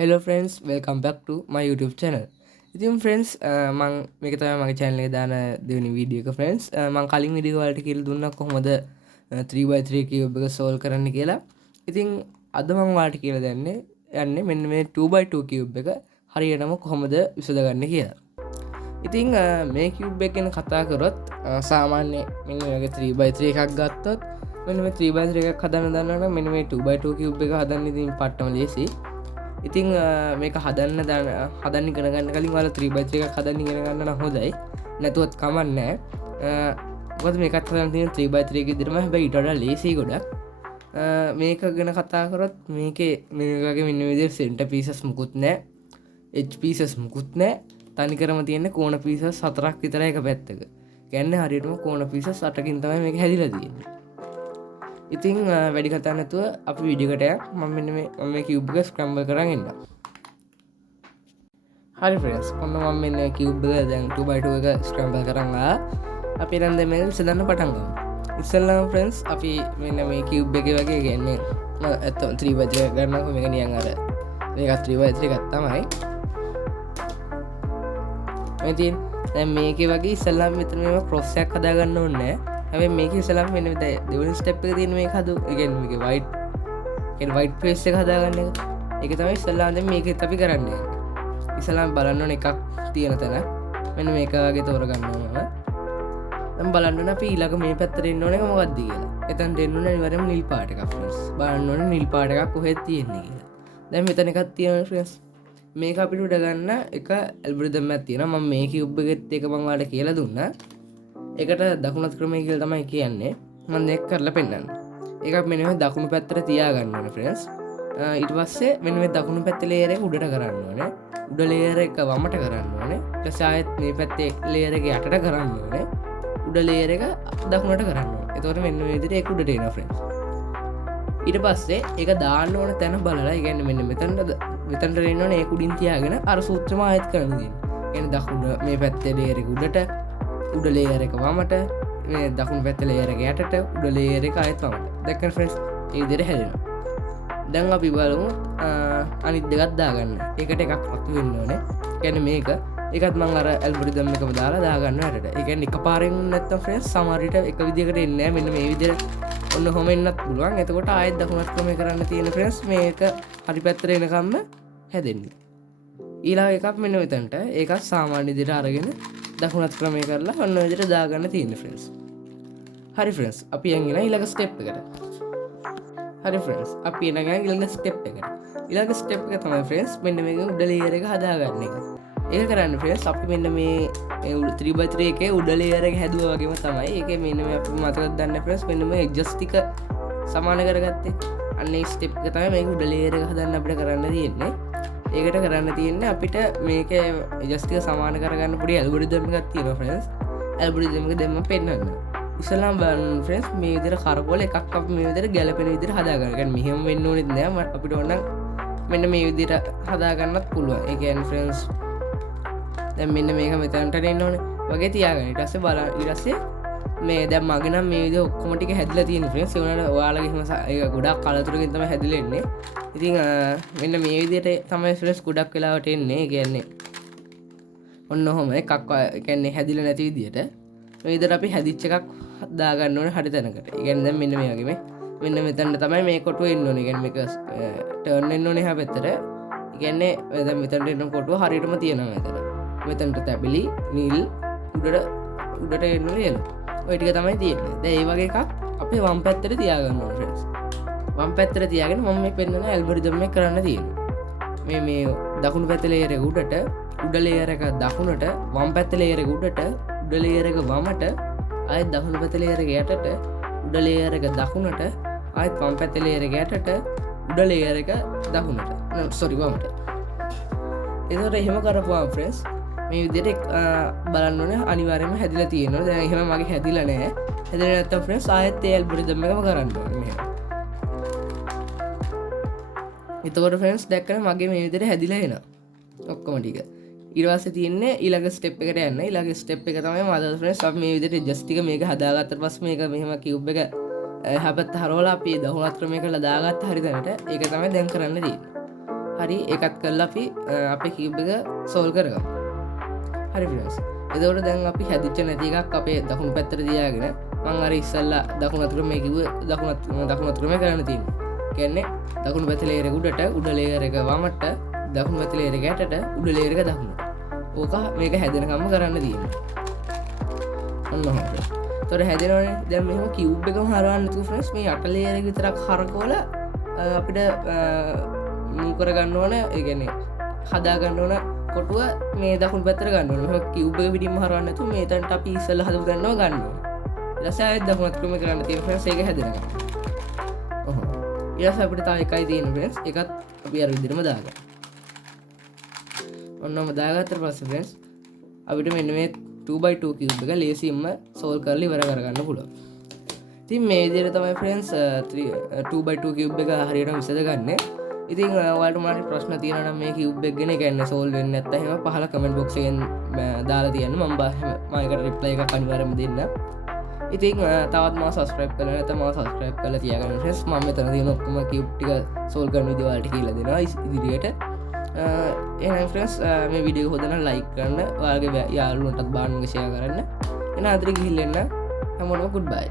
Hello friends, welcome back to my YouTube channel. ඉතින් friends මම මේක තමයි මගේ channel එකේ දාන දෙවෙනි වීඩියෝ එක friends. මම කලින් වීඩියෝ වලට කියලා දුන්නා කොහොමද 3x3 cube එක solve කරන්න කියලා. ඉතින් අද මම ඔයාලට කියලා යන්නේ මෙන්න මේ 2x2 cube එක හරියටම කොහොමද විසඳගන්නේ කියලා. ඉතින් මේ cube එක ගැන කතා කරොත් සාමාන්‍ය මෙන්න මේ වගේ 3x3 එකක් ගත්තොත් මෙන්න මේ 3x3 එකක් හදන්න දන්නවනම් මෙන්න මේ 2x2 cube එක හදන්න ඉතින් පට්ටම ලේසියි. ඉතින් මේක හදන්න හදන්න ඉගෙන ගන්න කලින් ඔයාලා 3x3 එකක් හදන්න ඉගෙන ගන්න නම් හොඳයි. නැතුවත් කමක් නැහැ. මොකද මේකත් හදන්න තියෙන 3x3 එක විදිහටම හැබැයි ඊට වඩා ලේසියි ගොඩක්. මේක ගැන කතා කරොත් මේකේ මේ වගේ මෙන්න මේ විදිහට center pieces මුකුත් නැහැ. edge pieces මුකුත් නැහැ. තනිකරම තියෙන්නේ corner pieces 4ක් විතරයි එක පැත්තක. කියන්නේ හරියටම corner pieces 8කින් තමයි මේක හැදිලා තියෙන්නේ. ඉතින් වැඩි කතා නැතුව අපි වීඩියෝ එකට යමු. මම මෙන්න මේ cube එක ස්ක්‍රැම්බල් කරන් එන්න. හරි friends, ඔන්න මම මෙන්න cube එක දැන් 2x2 එක ස්ක්‍රැම්බල් කරන් ආවා. අපි දැන් මේක විසඳන්න පටන් ගමු. ඉස්සෙල්ලාම friends අපි මෙන්න මේ cube එකේ වගේ කියන්නේ ඇත්තම 3x3 එක ගන්නකො මේක නියන් අර මේක 3x3 එකක් තමයි. ඉතින් දැන් මේකේ වගේ ඉස්සෙල්ලාම මෙතන මේව cross එකක් හදා ගන්න ඕනේ නැහැ. හැබැයි මේක ඉස්සෙල්ලාම මෙන්න දෙවෙනි ස්ටෙප් එක තියෙන මේක හදු. ඒ කියන්නේ මේකේ white face එක හදාගන්න එක. ඒක තමයි ඉස්සෙල්ලාම දැන් මේකෙත් අපි කරන්නේ. ඉස්සෙල්ලාම බලන්න ඕන එකක් තියෙන තැන. මෙන්න මේක වගේ තෝරගන්න ඕන. දැන් බලන්න ඕන අපි ඊළඟ මේ පැත්තට එන්න ඕන එක මොකක්ද කියලා. එතනට එන්න ඕන අනිවාර්යයෙන්ම නිල් පාට එකක් friends. බලන්න ඕන නිල් පාට එකක් කොහෙද තියෙන්නේ කියලා. දැන් මෙතන එකක් තියෙනවා friends. මේක අපිට උඩ ගන්න එක ඇල්ගොරිතම් එකක් තියෙනවා. මම මේ cube එකෙත් එක මම ඔයාලට කියලා දුන්නා. ඒකට දකුණත් ක්‍රමය කියලා තමයි කියන්නේ. මම දෙක කරලා පෙන්නන්න. ඒක මෙන්න මේ දකුණු පැත්තට තියාගන්න ඕනේ friends. ඊට පස්සේ මෙන්න මේ දකුණු පැත්තේ layer එක උඩට කරන්න ඕනේ. උඩ layer එක වමට කරන්න ඕනේ. ඊට පස්සේ ආයෙත් මේ පැත්තේ layer එක යටට කරන්න ඕනේ. උඩ layer එක දකුණට කරන්න ඕනේ. එතකොට මෙන්න මේ විදිහට ඒක උඩට එනවා friends. ඊට පස්සේ ඒක දාන්න ඕන තැන බලලා, ඒ කියන්නේ මෙන්න මෙතනට එන්න ඕනේ. ඒක උඩින් තියාගෙන අර සූත්‍රම ආයෙත් කරන්න තියෙනවා. කියන්නේ දකුණ මේ පැත්තේ layer එක උඩට, උඩ layer එක වමට, මේ දකුණු පැත්තේ layer එක යටට, උඩ layer එක ආයෙත් වමට. දැක්කම friends මේ විදිහට හැදෙනවා. දැන් අපි බලමු අනිත් දෙකක් දාගන්න. ඒකට එකක් අතු වෙන්න ඕනේ. කියන්නේ මේක. ඒකත් මම අර ඇල්ගොරිතම් එකම දාලා දාගන්න යටට. ඒ කියන්නේ එකපාරෙන් නැත්තම් friends සමහර විට එක විදිහකට එන්නේ නැහැ. මෙන්න මේ විදිහට ඔන්න ඔහොම එන්නත් පුළුවන්. එතකොට ආයෙත් දකුණත් ක්‍රමය කරන්න තියෙන friends මේක හරි පැත්තට එනකම්ම හැදෙන්නේ. ඊළඟ එකක් මෙන්න මෙතනට. ඒකත් සාමාන්‍ය විදිහට අරගෙන දකුණත් ක්‍රමය කරලා ඔන්න ඔය විදිහට දාගන්න තියෙන්නේ friends. හරි friends, අපි යන්නේ ඊළඟ ස්ටෙප් එකට. හරි friends, අපි එනගන් ඊළඟ ස්ටෙප් එකට. ඊළඟ ස්ටෙප් එක තමයි friends මෙන්න මේක උඩ layer එක හදාගන්න එක. ඒක කරන්න friends අපි මෙන්න මේ 3x3 එකේ උඩ layer එක හැදුවා වගේම තමයි. ඒකේ මෙන්න මේ අපි මතකද දන්න friends මෙන්න මේ edges ටික සමාන කරගත්තේ. අන්න ඒ ස්ටෙප් එක තමයි මේක උඩ layer එක හදන්න අපිට කරන්න තියෙන්නේ. ඒකට කරන්න තියෙන්නේ අපිට මේක edges ටික සමාන කරගන්න පොඩි ඇල්ගොරිතම් එකක් තියෙනවා friends. ඇල්ගොරිතම් එක දෙන්න පෙන්නන්න. ඉස්සෙල්ලාම බලන්න friends මේ විදිහට කරකවල එකක් අපි මේ විදිහට ගැලපෙන විදිහට හදාගන්න. يعني මෙහෙම වෙන්න ඕනෙත් නෑ. අපිට ඕන නම් මෙන්න මේ විදිහට හදාගන්නත් පුළුවන්. ඒ කියන්නේ friends දැන් මෙන්න මේක මෙතනට එන්න ඕනේ. වගේ තියාගන්න. ඊට පස්සේ බලන්න. ඊට පස්සේ මේ දැන් මගේ නම් මේ විදිහ ඔක්කොම ටික හැදිලා තියෙන friends. ඒ වුණාට ඔයාලගේ එහෙම ඒක ගොඩක් කලතුරකින් තමයි හැදිලා එන්නේ. ඉතින් මෙන්න මේ විදිහට තමයි friends ගොඩක් වෙලාවට එන්නේ. ඒ කියන්නේ ඔන්න ඔහොම එකක් කියන්නේ හැදිලා නැති විදිහට මේ විදිහට අපි හැදිච්ච එකක් දාගන්න ඕනේ හරි තැනකට. ඒ කියන්නේ දැන් මෙන්න මේ වගේ මෙන්න මෙතනට තමයි මේ කොටුව එන්න ඕනේ. ඒ කියන්නේ මේක ටර්න් වෙන්න ඕනේ එහා පැත්තට. ඒ කියන්නේ දැන් මෙතනට එන කොටුව හරියටම තියෙනවා මෙතන. මෙතනට තැබිලි නිල් උඩට එන්න ලියන. ඔය ටික තමයි තියෙන්නේ. දැන් මේ වගේ එකක් අපි වම් පැත්තට තියාගන්න ඕනේ friends. වම් පැත්තට තියාගෙන මම මේ පෙන්නන ඇල්ගොරිතම් එක කරන්න තියෙනවා. මේ දකුණු පැත්තේ layer එක උඩට, උඩ layer එක දකුණට, වම් පැත්තේ layer එක උඩට, උඩ layer එක වමට, ආයෙත් දකුණු පැත්තේ layer එක යටට, උඩ layer එක දකුණට, ආයෙත් වම් පැත්තේ layer එක යටට, උඩ layer එක දකුණට. sorry වමට. ඒකට එහෙම කරපුවාම friends මේ විදිහට බලන්න ඕනේ අනිවාර්යයෙන්ම හැදිලා තියෙනවා. දැන් එහෙම මගේ හැදිලා නැහැ. හැදිලා නැත්තම් friends ආයෙත් ඒ ඇල්ගොරිතම් එකම කරන්න ඕනේ මෙහෙම. එතකොට friends දැක්කම මගේ මේ විදිහට හැදිලා එනවා. ඔක්කොම ටික. ඊට පස්සේ තියෙන්නේ ඊළඟ ස්ටෙප් එකට යන්න. ඊළඟ ස්ටෙප් එක තමයි මම friends අපි මේ විදිහට just ටික මේක හදාගත්තට පස්සේ මේක මෙහෙම cube එක එහා පැත්ත හරවලා අපි දකුණත් ක්‍රමය කරලා දාගත්ත හරි තැනට. ඒක තමයි දැන් කරන්න තියෙන්නේ. හරි එකත් කල්ලා අපි අපේ කිව් එක සෝල් කරගම්. හරි ෆ්‍රෙන්ඩ්ස්, එතකොට දැන් අපි හැදිච්ච නැති එකක් අපේ දකුණු පැත්තට තියාගෙන මං අර ඉස්සල්ලා දකුණු අතුර මේ කිව්ව දකුණු අතුරම කරන්න තියෙනවා. කියන්නේ දකුණු පැත්තේ ලේයර් එක උඩට, උඩ ලේයර් එක වමට, දකුණු පැත්තේ ලේයර් එක යටට, උඩ ලේයර් එක දකුණට. ඕක මේක හැදෙනකම්ම කරන්න තියෙනවා. ඔන්න ඔහොම. තොර හැදෙනවනේ. දැන් මෙහෙම කිව්බ් එකම හරවන්න නැතුව ෆ්‍රෙන්ඩ්ස් මේ යට ලේයර් එක විතරක් හරකවලා අපිට මූ කරගන්න ඕන. ඒ කියන්නේ හදා ගන්න ඕන කොටුව මේ දකුණු පැත්තට ගන්න ඕන. මෙහෙම කිව්බ් එක පිටින්ම හරවන්න නැතුව මේ තැනට අපි ඉස්සෙල්ලා හදපු තැනම ගන්න ඕන. ඊට පස්සේ ආයෙත් දකුණු අතටම කරන්න තියෙන ෆ්‍රෙන්ඩ්ස් ඒක හැදෙනකම්. ඔහොම. ඊට පස්සේ අපිට තව එකයි තියෙන්නේ ෆ්‍රෙන්ඩ්ස්. ඒකත් අපි අර විදිහටම දාගන්න. ඔන්නම දාගත්තට පස්සේ ෆ්‍රෙන්ඩ්ස් අපිට මෙන්න මේ 2x2 කිව්බ් එක ලේසියෙන්ම සෝල්ව් කරලා ඉවර කරගන්න පුළුවන්. ඉතින් මේ විදිහට තමයි ෆ්‍රෙන්ඩ්ස් 2x2 කිව්බ් එක හරියටම විසඳගන්නේ. ඉතින් ඔයාලට මොනවාරි ප්‍රශ්න තියෙනවා නම් මේ කිව්බ් එක ගැන කියන්නේ සෝල්ව් වෙන්නේ නැත්නම් එහෙම පහල කමෙන්ට් බොක්ස් එකෙන් දාලා තියන්න. මම ඒකට රිප්ලයි එකක් අනිවාර්යයෙන්ම දෙන්න. ඉතින් තවත් මාව සබස්ක්‍රයිබ් කරලා නැත්නම් මාව සබස්ක්‍රයිබ් කරලා තියාගන්න ෆ්‍රෙන්ඩ්ස්. මම මෙතන තියෙන ඔක්කොම කිව්බ් ටික සෝල්ව් කරන විදිහ ඔයාලට කියලා දෙනවා ඉදිරියට. එහෙනම් ෆ්‍රෙන්ඩ්ස් මේ වීඩියෝ හොදන ලයික් කරන්න, ඔයාලගේ යාළුවන්ටත් බාන්නක ෂෙයා කරන්න. එහෙනම් අදට ගිහින් එන්න. හැමෝටම ගුඩ් බයි.